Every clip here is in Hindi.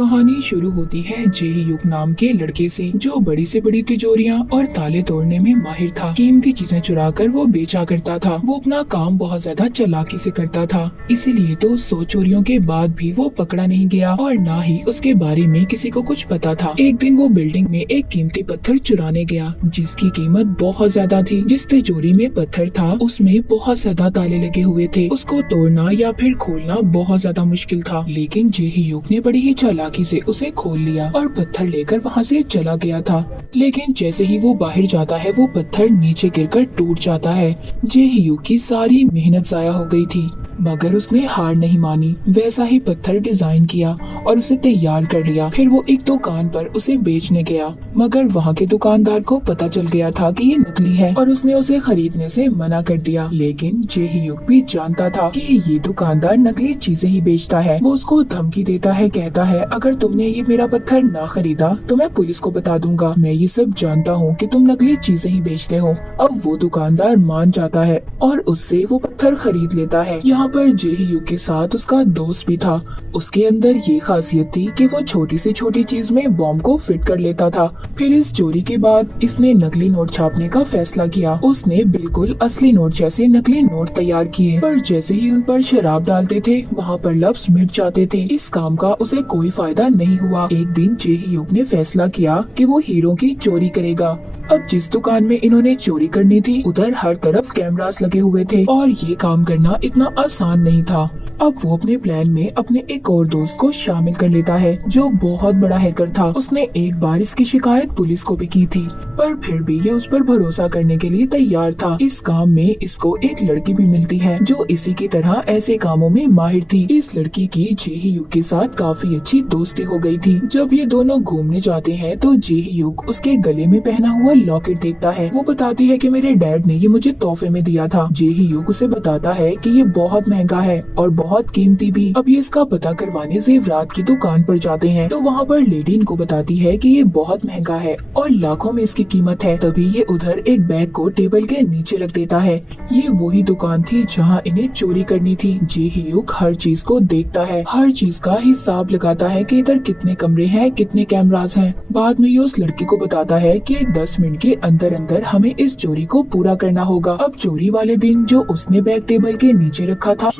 कहानी शुरू होती है जेही युग नाम के लड़के से, जो बड़ी से बड़ी तिजोरियां और ताले तोड़ने में माहिर था। कीमती चीजें चुराकर वो बेचा करता था। वो अपना काम बहुत ज्यादा चालाकी से करता था, इसीलिए तो 100 चोरियों के बाद भी वो पकड़ा नहीं गया और न ही उसके बारे में किसी को कुछ पता था। एक दिन वो बिल्डिंग में एक कीमती पत्थर चुराने गया, जिसकी कीमत बहुत ज्यादा थी। जिस तिजोरी में पत्थर था उसमें बहुत ज्यादा ताले लगे हुए थे। उसको तोड़ना या फिर खोलना बहुत ज्यादा मुश्किल था, लेकिन जेही युग ने बड़ी ही चालाकी से उसे खोल लिया और पत्थर लेकर वहाँ से चला गया था। लेकिन जैसे ही वो बाहर जाता है वो पत्थर नीचे गिरकर टूट जाता है। जेही युग की सारी मेहनत जाया हो गई थी, मगर उसने हार नहीं मानी। वैसा ही पत्थर डिजाइन किया और उसे तैयार कर लिया। फिर वो एक दुकान पर उसे बेचने गया, मगर वहाँ के दुकानदार को पता चल गया था कि ये नकली है और उसने उसे खरीदने से मना कर दिया। लेकिन जेही युग भी जानता था कि ये दुकानदार नकली चीजें ही बेचता है। वो उसको धमकी देता है, कहता है अगर तुमने ये मेरा पत्थर ना खरीदा तो मैं पुलिस को बता दूंगा। मैं ये सब जानता हूँ कि तुम नकली चीजें ही बेचते हो। अब वो दुकानदार मान जाता है और उससे वो पत्थर खरीद लेता है। यहाँ पर जेही युग के साथ उसका दोस्त भी था। उसके अंदर ये खासियत थी कि वो छोटी से छोटी चीज में बॉम्ब को फिट कर लेता था। फिर इस चोरी के बाद इसने नकली नोट छापने का फैसला किया। उसने बिल्कुल असली नोट जैसे नकली नोट तैयार किए, पर जैसे ही उन पर शराब डालते थे वहाँ पर लफ्ज मिट जाते थे। इस काम का उसे कोई फायदा नहीं हुआ। एक दिन जेही युग ने फैसला किया कि वो हीरो की चोरी करेगा। अब जिस दुकान में इन्होंने चोरी करनी थी उधर हर तरफ कैमरास लगे हुए थे और ये काम करना इतना आसान नहीं था। अब वो अपने प्लान में अपने एक और दोस्त को शामिल कर लेता है, जो बहुत बड़ा हैकर था। उसने एक बार इसकी शिकायत पुलिस को भी की थी, पर फिर भी ये उस पर भरोसा करने के लिए तैयार था। इस काम में इसको एक लड़की भी मिलती है जो इसी की तरह ऐसे कामों में माहिर थी। इस लड़की की जेही युग के साथ काफी अच्छी दोस्ती हो गई थी। जब ये दोनों घूमने जाते हैं तो जेही युग उसके गले में पहना हुआ लॉकेट देखता है। वो बताती है कि मेरे डैड ने ये मुझे तोहफे में दिया था। जेही युग उसे बताता है कि ये बहुत महंगा है और बहुत कीमती भी। अब ये इसका पता करवाने जेवरात की दुकान पर जाते हैं तो वहाँ पर लेडी इनको बताती है कि ये बहुत महंगा है और लाखों में इसकी कीमत है। तभी ये उधर एक बैग को टेबल के नीचे रख देता है। ये वही दुकान थी जहाँ इन्हें चोरी करनी थी। जेही युग हर चीज को देखता है, हर चीज का हिसाब लगाता है कि इधर कितने कमरे हैं, कितने कैमरास हैं। बाद में ये उस लड़की को बताता है कि 10 मिनट के अंदर अंदर हमें इस चोरी को पूरा करना होगा। अब चोरी वाले दिन जो उसने बैग टेबल के नीचे रखा था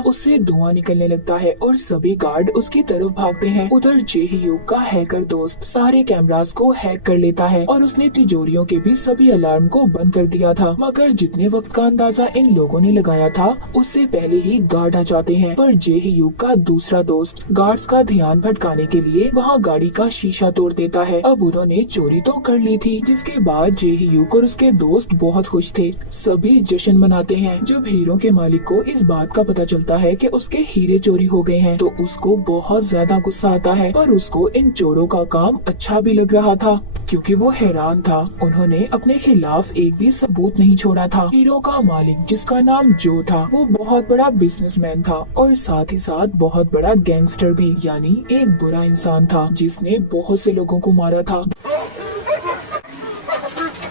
उससे धुआं निकलने लगता है और सभी गार्ड उसकी तरफ भागते हैं। उधर जेही युग का हैकर दोस्त सारे कैमरास को हैक कर लेता है और उसने तिजोरियों के भी सभी अलार्म को बंद कर दिया था। मगर जितने वक्त का अंदाजा इन लोगों ने लगाया था उससे पहले ही गार्ड आ जाते हैं। पर जेही युग का दूसरा दोस्त गार्ड्स का ध्यान भटकाने के लिए वहाँ गाड़ी का शीशा तोड़ देता है। अब उन्होंने चोरी तो कर ली थी, जिसके बाद जेही युग और उसके दोस्त बहुत खुश थे। सभी जश्न मनाते हैं। जब हीरो के मालिक को इस बात का पता चलता है कि उसके हीरे चोरी हो गए हैं तो उसको बहुत ज्यादा गुस्सा आता है। पर उसको इन चोरों का काम अच्छा भी लग रहा था, क्योंकि वो हैरान था। उन्होंने अपने खिलाफ एक भी सबूत नहीं छोड़ा था। हीरो का मालिक, जिसका नाम जो था, वो बहुत बड़ा बिजनेसमैन था और साथ ही साथ बहुत बड़ा गैंगस्टर भी, यानी एक बुरा इंसान था जिसने बहुत से लोगों को मारा था।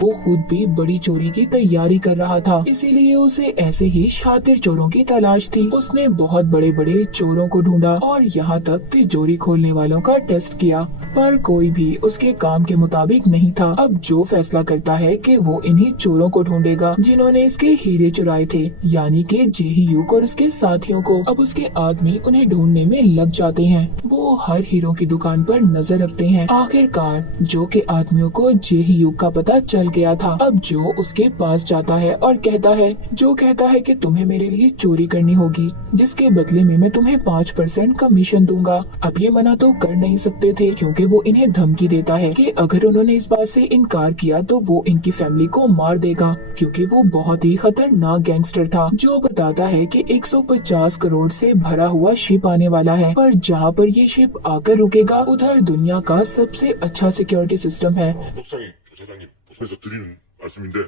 वो खुद भी बड़ी चोरी की तैयारी कर रहा था, इसीलिए उसे ऐसे ही शातिर चोरों की तलाश थी। उसने बहुत बड़े बड़े चोरों को ढूंढा और यहाँ तक तिजोरी खोलने वालों का टेस्ट किया, पर कोई भी उसके काम के मुताबिक नहीं था। अब जो फैसला करता है कि वो इन्हीं चोरों को ढूंढेगा जिन्होंने इसके हीरे चुराए थे, यानी कि जेही युग और उसके साथियों को। अब उसके आदमी उन्हें ढूंढने में लग जाते हैं। वो हर हीरो की दुकान पर नजर रखते हैं। आखिरकार जो के आदमियों को जेही युग का पता चल गया था। अब जो उसके पास जाता है और कहता है कि तुम्हें मेरे लिए चोरी करनी होगी, जिसके बदले में मैं तुम्हें 5% कमीशन दूंगा। अब ये मना तो कर नहीं सकते थे, क्योंकि वो इन्हें धमकी देता है कि अगर उन्होंने इस बात से इनकार किया तो वो इनकी फैमिली को मार देगा, क्योंकि वो बहुत ही खतरनाक गैंगस्टर था। जो बताता है कि 150 करोड़ से भरा हुआ शिप आने वाला है, पर जहाँ पर ये शिप आकर रुकेगा उधर दुनिया का सबसे अच्छा सिक्योरिटी सिस्टम है। 속상히 저 사장님 보선에서 드리는 말씀인데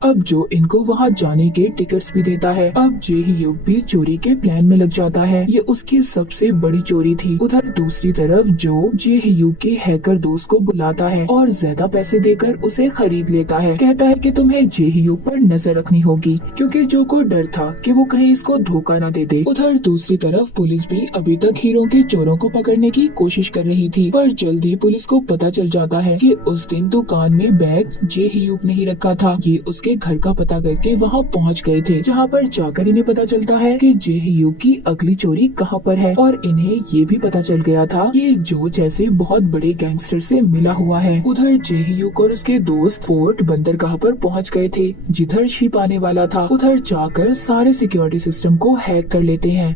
अब जो इनको वहाँ जाने के टिकट्स भी देता है। अब जे ह्यूग भी चोरी के प्लान में लग जाता है। ये उसकी सबसे बड़ी चोरी थी। उधर दूसरी तरफ जो जे ह्यूग के हैकर दोस्त को बुलाता है और ज्यादा पैसे देकर उसे खरीद लेता है। कहता है कि तुम्हें जे ह्यूग पर नजर रखनी होगी, क्योंकि जो को डर था कि वो कहीं इसको धोखा न दे दे। उधर दूसरी तरफ पुलिस भी अभी तक हीरो के चोरों को पकड़ने की कोशिश कर रही थी, पर जल्दी पुलिस को पता चल जाता है कि उस दिन दुकान में बैग जे ह्यूग नहीं रखा था। ये उसके घर का पता करके वहाँ पहुँच गए थे, जहाँ पर जाकर इन्हें पता चलता है कि जे ह्यूग की अगली चोरी कहाँ पर है। और इन्हें ये भी पता चल गया था कि जो जैसे बहुत बड़े गैंगस्टर से मिला हुआ है। उधर जे ह्यूग और उसके दोस्त पोर्ट बंदरगाह पर पहुँच गए थे, जिधर शिप आने वाला था। उधर जाकर सारे सिक्योरिटी सिस्टम को हैक कर लेते हैं।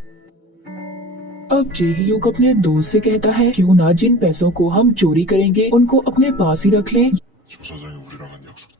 अब जे ह्यूग अपने दोस्त से कहता है, क्यों ना जिन पैसों को हम चोरी करेंगे उनको अपने पास ही रख लें। 조사장이 우리랑 한 약속.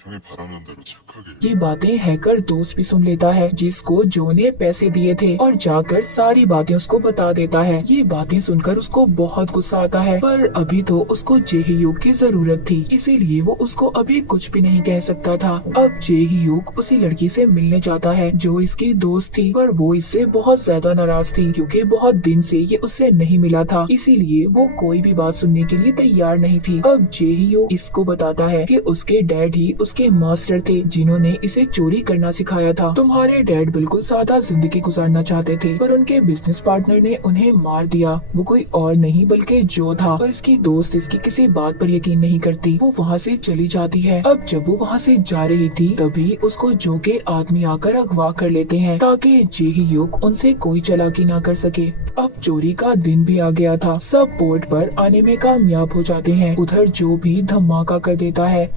형이 바라는 대로 착하게. ये बातें हैकर दोस्त भी सुन लेता है, जिसको जो ने पैसे दिए थे, और जाकर सारी बातें उसको बता देता है। ये बातें सुनकर उसको बहुत गुस्सा आता है, पर अभी तो उसको जे ह्यूग की जरूरत थी, इसीलिए वो उसको अभी कुछ भी नहीं कह सकता था। अब जे ह्यूग उसी लड़की से मिलने जाता है जो इसकी दोस्त थी, पर वो इससे बहुत ज्यादा नाराज थी, क्योंकि बहुत दिन से ये उससे नहीं मिला था, इसीलिए वो कोई भी बात सुनने के लिए तैयार नहीं थी। अब जे ह्यूग इसको बताता है कि उसके डैड ही उसके मास्टर थे, जिन्होंने इसे चोरी करना सिखाया था। तुम्हारे डैड बिल्कुल सादा जिंदगी गुजारना चाहते थे, पर उनके बिजनेस पार्टनर ने उन्हें मार दिया। वो कोई और नहीं बल्कि जो था, और इसकी दोस्त इसकी किसी बात पर यकीन नहीं करती। वो वहाँ से चली जाती है। अब जब वो वहाँ से जा रही थी, तभी उसको जो के आदमी आकर अगवा कर लेते हैं, ताकि जे ह्यूग उनसे कोई चालाकी ना कर सके। अब चोरी का दिन भी आ गया था। सब पोर्ट पर आने में कामयाब हो जाते हैं। उधर जो भी धमाका कर देता है।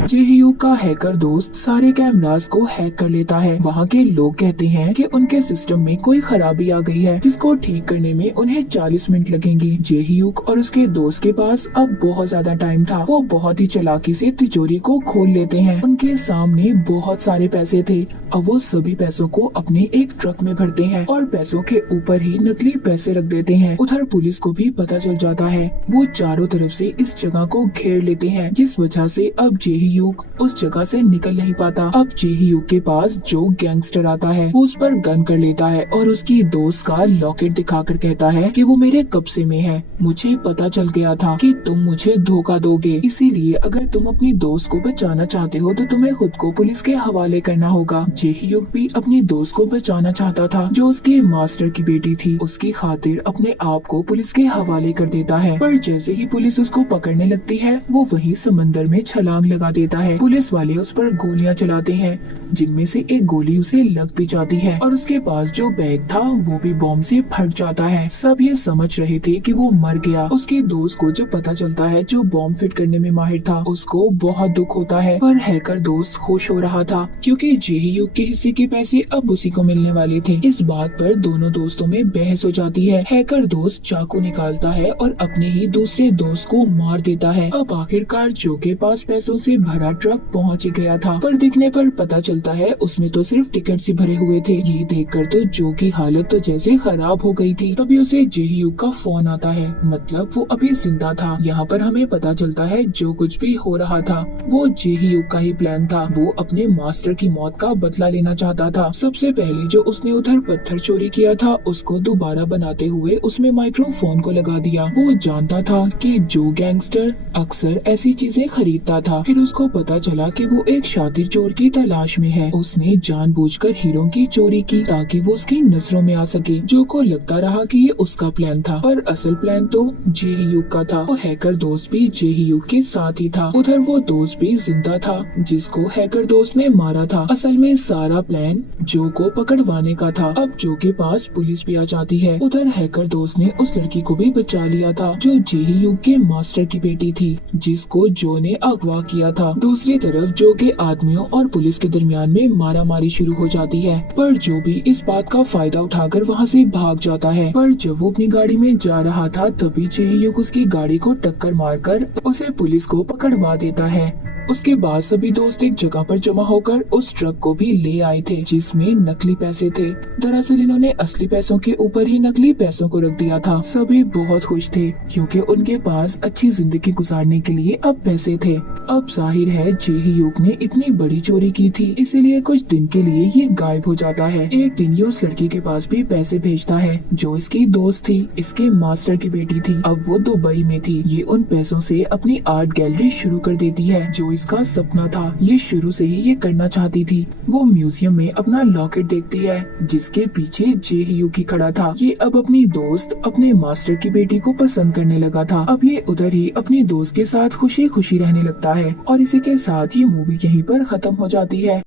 जे ह्यूग का हैकर दोस्त सारे कैमरास को हैक कर लेता है। वहाँ के लोग कहते हैं कि उनके सिस्टम में कोई खराबी आ गई है, जिसको ठीक करने में उन्हें 40 मिनट लगेंगे। जे ह्यूग और उसके दोस्त के पास अब बहुत ज्यादा टाइम था। वो बहुत ही चालाकी से तिजोरी को खोल लेते हैं। उनके सामने बहुत सारे पैसे थे। अब वो सभी पैसों को अपने एक ट्रक में भरते हैं और पैसों के ऊपर ही नकली पैसे रख देते हैं। उधर पुलिस को भी पता चल जाता है। वो चारों तरफ से इस जगह को घेर लेते हैं, जिस वजह से अब जे ह्यूग उस जगह से निकल नहीं पाता। अब जे ह्यूग के पास जो गैंगस्टर आता है, वो उस पर गन कर लेता है और उसकी दोस्त का लॉकेट दिखाकर कहता है कि वो मेरे कब्जे में है। मुझे पता चल गया था कि तुम मुझे धोखा दोगे, इसीलिए अगर तुम अपनी दोस्त को बचाना चाहते हो तो तुम्हें खुद को पुलिस के हवाले करना होगा। जे ह्यूग भी अपनी दोस्त को बचाना चाहता था, जो उसके मास्टर की बेटी थी। उसकी खातिर अपने आप को पुलिस के हवाले कर देता है, पर जैसे ही पुलिस उसको पकड़ने लगती है, वो वही समंदर में छलांग लगा देता है। पुलिस वाले उस पर गोलियां चलाते हैं, जिनमें से एक गोली उसे लग भी जाती है, और उसके पास जो बैग था वो भी बॉम्ब से फट जाता है। सब ये समझ रहे थे कि वो मर गया। उसके दोस्त को जब पता चलता है, जो बॉम्ब फिट करने में माहिर था, उसको बहुत दुख होता है। पर हैकर दोस्त खुश हो रहा था, क्योंकि जे ह्यूग के हिस्से के पैसे अब उसी को मिलने वाले थे। इस बात पर दोनों दोस्तों में बहस हो जाती है। हैकर दोस्त चाकू निकालता है और अपने ही दूसरे दोस्त को मार देता है। अब आखिरकार जो के पास पैसों से भरा ट्रक पहुंच गया था, पर दिखने पर पता चलता है उसमें तो सिर्फ टिकट ही भरे हुए थे। ये देखकर तो जो की हालत तो जैसे खराब हो गई थी। तभी उसे जे ह्यूग का फोन आता है, मतलब वो अभी जिंदा था। यहाँ पर हमें पता चलता है जो कुछ भी हो रहा था वो जे ह्यूग का ही प्लान था। वो अपने मास्टर की मौत का बदला लेना चाहता था। सबसे पहले जो उसने उधर पत्थर चोरी किया था, उसको दोबारा बनाते हुए उसमें माइक्रोफोन को लगा दिया। वो जानता था कि जो गैंगस्टर अक्सर ऐसी चीजें खरीदता था। फिर उसको पता चला कि वो एक शातिर चोर की तलाश में है। उसने जानबूझकर हीरो की चोरी की ताकि वो उसकी नजरों में आ सके। जो को लगता रहा कि ये उसका प्लान था, पर असल प्लान तो जे ह्यूग का था। वो हैकर दोस्त भी जे ह्यूग के साथ ही था। उधर वो दोस्त भी जिंदा था, जिसको हैकर दोस्त ने मारा था। असल में सारा प्लान जो को पकड़वाने का था। अब जो के पास पुलिस भी आ जाती है। उधर हैकर दोस्त ने उस लड़की को भी बचा लिया था, जो जे ह्यूग के मास्टर की बेटी थी, जिसको जो ने अगवा किया था। दूसरी तरफ जो के आदमियों और पुलिस के दरमियान में मारामारी शुरू हो जाती है, पर जो भी इस बात का फायदा उठाकर वहाँ से भाग जाता है। पर जब वो अपनी गाड़ी में जा रहा था, तभी जे ह्यूग उसकी गाड़ी को टक्कर मारकर उसे पुलिस को पकड़वा देता है। उसके बाद सभी दोस्त एक जगह पर जमा होकर उस ट्रक को भी ले आए थे जिसमें नकली पैसे थे। दरअसल इन्होंने असली पैसों के ऊपर ही नकली पैसों को रख दिया था। सभी बहुत खुश थे क्योंकि उनके पास अच्छी जिंदगी गुजारने के लिए अब पैसे थे। अब जाहिर है जे ह्यूग ने इतनी बड़ी चोरी की थी, इसीलिए कुछ दिन के लिए ये गायब हो जाता है। एक दिन ये उस लड़की के पास भी पैसे भेजता है जो इसकी दोस्त थी, इसके मास्टर की बेटी थी। अब वो दुबई में थी। ये उन पैसों से अपनी आर्ट गैलरी शुरू कर देती है जो इसका सपना था। ये शुरू से ही ये करना चाहती थी। वो म्यूजियम में अपना लॉकेट देखती है जिसके पीछे जे ह्यूग ही खड़ा था। ये अब अपनी दोस्त अपने मास्टर की बेटी को पसंद करने लगा था। अब ये उधर ही अपनी दोस्त के साथ खुशी खुशी रहने लगता है और इसी के साथ ये मूवी यहीं पर खत्म हो जाती है।